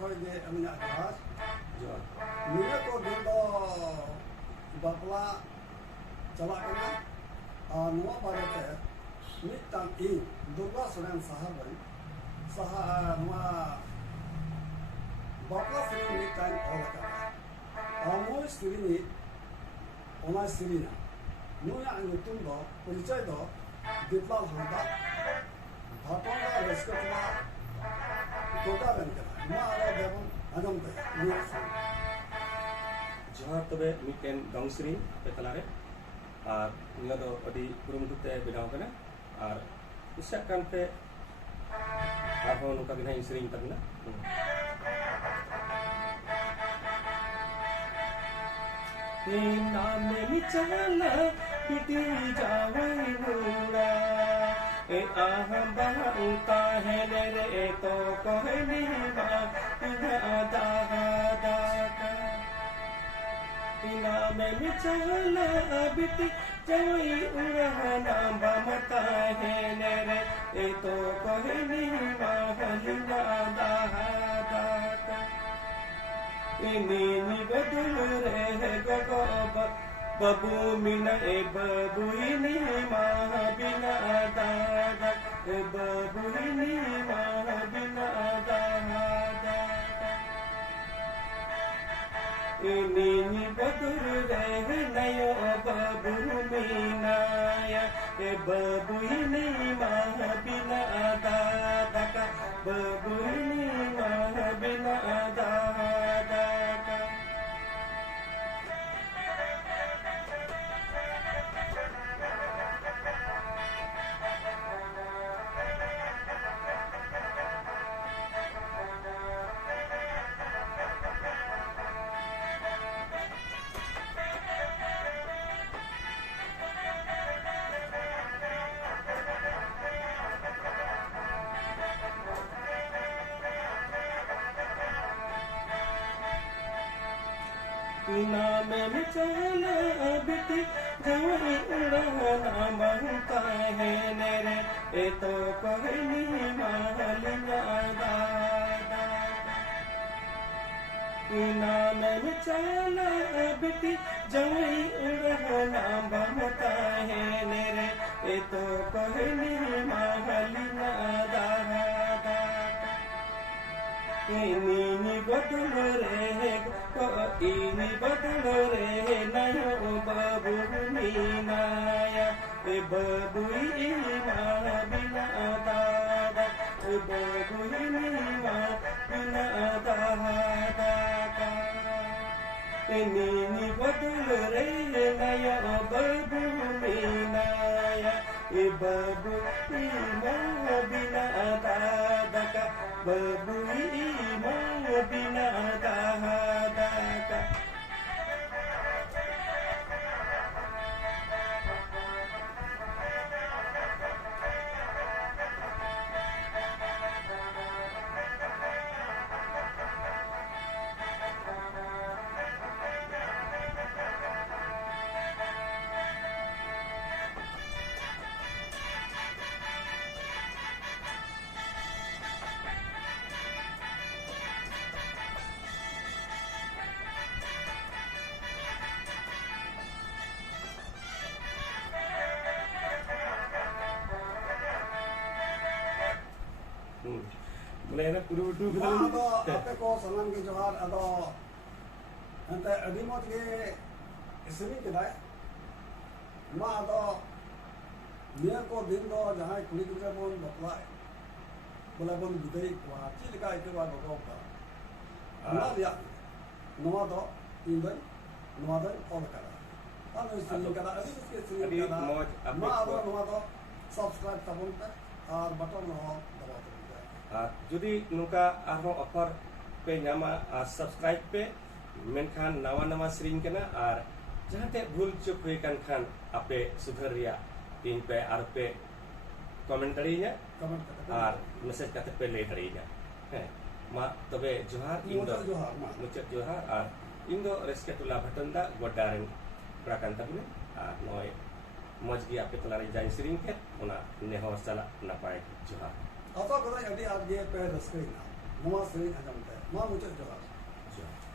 खोजे अमिना जहाज जोहार निया को दिन दो बापला चला कना नुआ बारते मिटन इ दुर्गा सुरेन साहब सहा नुआ बापला से मिटन ऑल करा आमो सिरिनी ओना सिरिना नुया नुतुम दो परिचय दो दिपलाल हंदा भाटोंगा रेस्कटवा कोटा बन करा नुआ आरो देवन आजम दे नुया जोहार तबे मिटेन दंग सेरिन पे तलारे और निया दो अडी कुरुमुटुते बेनाव कना और उसा कानते आरहों नुका बिना सेरिन तबिना नाम में चला पिटी जावई मुड़ा ए आह बाउता है रे तो कहनी बा आदा दाका नाम में चला पिटी जावई उड़ा बामता है रे ए तो कहनी बा आदा दाका ini betul re gogo babu mina babu ini mah bina ada babu ini mah bina ada ini betul re nayo babu mina ya babu ini mah bina ada babu ini mah bina ada नाम में चला बिटी जवई उड़ाना मांगता है नेरे ए तो कहनी मालिया दादा नाम में चला बिटी जवई उड़ाना मांगता है नेरे ए तो कहनी मालिया दादा ini betul re ko ini betul re nayo babu minaya babu ini ma bina ada babu ini ma bina ada ini betul re nayo babu minaya babu ini ma bina ada babu ini bina dahadaka boleh na puru puru ado ape ko salam ke johar ado ante adi mot ge isri ke dai ma ado niya ko din do jahai kuli gidra bon bapla bola bon budai kwa chi lika ite ba go ka na dia no do indan no do all kara ano isri kara adi ke isri kara ma ado no do subscribe tabon ta ar button ho daba jadi nuka arho offer pe nyama subscribe pe menkan nawa-nawa sering kena ar jahate bhul chuk hoy kan khan ape sudhar ria tin pe ar pe commentary nya ar message kate pe le dari nya ma tobe johar indo muchat johar ar indo resketula bhatanda godaran prakan tabne noy mojgi ape telari jain sering ke ona neho sala napai johar atau kada adi aad ge pe raskei na नवा सेरिंग आजमते मा मुचाद जोहार।